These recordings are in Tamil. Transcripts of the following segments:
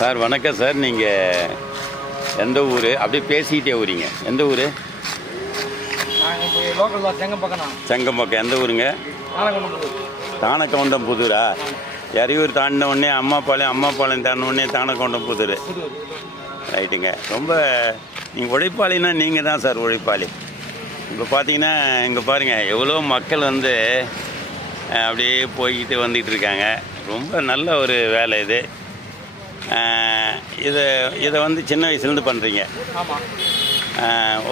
சார் வணக்கம் சார். நீங்கள் எந்த ஊர்? அப்படியே பேசிக்கிட்டே ஊரிங்க. எந்த ஊர்? செங்கம்பக்கம். எந்த ஊருங்க? தானக்கவுண்டம் புதூரா? எறையூர் தாண்டின உடனே அம்மாபாளையம் தாண்டின உடனே தானக்கவுண்டம் புதூர். ரைட்டுங்க. ரொம்ப நீங்கள் உழைப்பாளின்னா நீங்கள் தான் சார் உழைப்பாளி. இப்போ பார்த்தீங்கன்னா இங்கே பாருங்கள் எவ்வளோ மக்கள் வந்து அப்படியே போய்கிட்டு வந்துக்கிட்டு இருக்காங்க. ரொம்ப நல்ல ஒரு வேலை இது. இதை வந்து சின்ன வயசுலேருந்து பண்ணுறீங்க. ஆமாம்.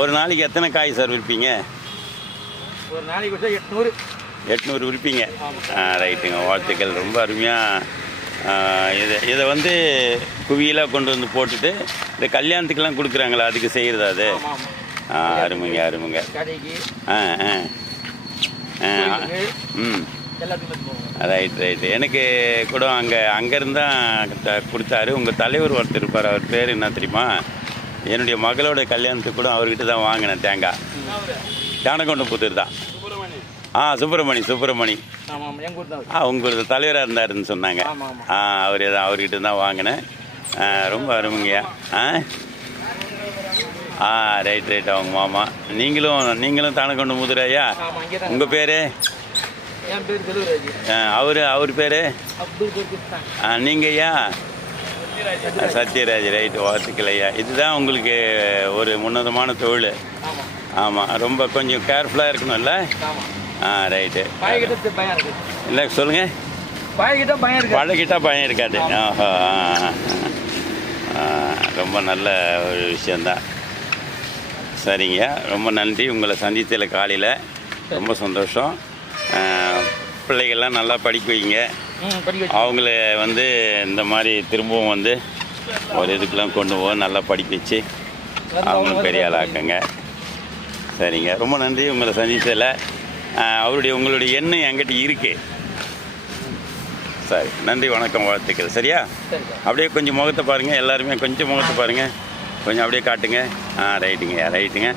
ஒரு நாளைக்கு எத்தனை காய் சார் விற்பீங்க? ஒரு நாளைக்கு 800 விற்பீங்க. ரைட்டுங்க, வாழ்த்துக்கள். ரொம்ப அருமையாக இதை வந்து குவியலாக கொண்டு வந்து போட்டுட்டு இந்த கல்யாணத்துக்கெல்லாம் கொடுக்குறாங்களா, அதுக்கு செய்கிறதா அது? அருமைங்க. ரைட்டு. எனக்கு கூட அங்கேருந்து தான் கொடுத்தாரு. உங்கள் தலைவர் ஒருத்தர் இருப்பார், அவர் பேர் என்ன தெரியுமா? என்னுடைய மகளோட கல்யாணத்துக்கு கூட அவர்கிட்ட தான் வாங்கினேன் தேங்காய். தானக்கவுண்டம் புதூர் தான். சுப்பிரமணி. உங்கள் தலைவராக இருந்தாருன்னு சொன்னாங்க. அவர்கிட்ட தான் வாங்கினேன். ரொம்ப அருமைங்கய்யா. ரைட். அவங்க மாமா. நீங்களும் தானக்கவுண்டம் புதூர் ஐயா? உங்கள் பேர்? அவர் பேர்? நீங்கள் ஐயா? சத்யராஜ். ரைட்டு, வாழ்த்துக்கள் ஐயா. இதுதான் உங்களுக்கு ஒரு உன்னதமான தொழில். ஆமாம், ரொம்ப கொஞ்சம் கேர்ஃபுல்லாக இருக்கணும்ல? ரைட்டு. இல்லை சொல்லுங்கள். பழகிட்டா பயம் இருக்காது. ரொம்ப நல்ல ஒரு விஷயந்தான். சரிங்க, ரொம்ப நன்றி. உங்களை சந்தித்ததில் காலையில் ரொம்ப சந்தோஷம். பிள்ளைகள்லாம் நல்லா படிக்க வைங்க. அவங்கள வந்து இந்த மாதிரி திரும்பவும் வந்து ஒரு இதுக்கெலாம் கொண்டு போக நல்லா படிக்க வச்சு அவங்களும் பெரிய ஆளாக்குங்க. சரிங்க, ரொம்ப நன்றி. உங்களை சந்தித்ததில் உங்களுடைய எண்ணம் என்கிட்ட இருக்குது. சரி, நன்றி, வணக்கம், வாழ்த்துக்கள். சரியா? அப்படியே கொஞ்சம் முகத்தை பாருங்கள். எல்லாருமே கொஞ்சம் முகத்தை பாருங்கள். கொஞ்சம் அப்படியே காட்டுங்க. ரைட்டுங்க.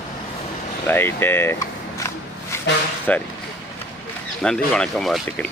ரைட்டு. சரி, நன்றி, வணக்கம், வாழ்த்துக்கள்.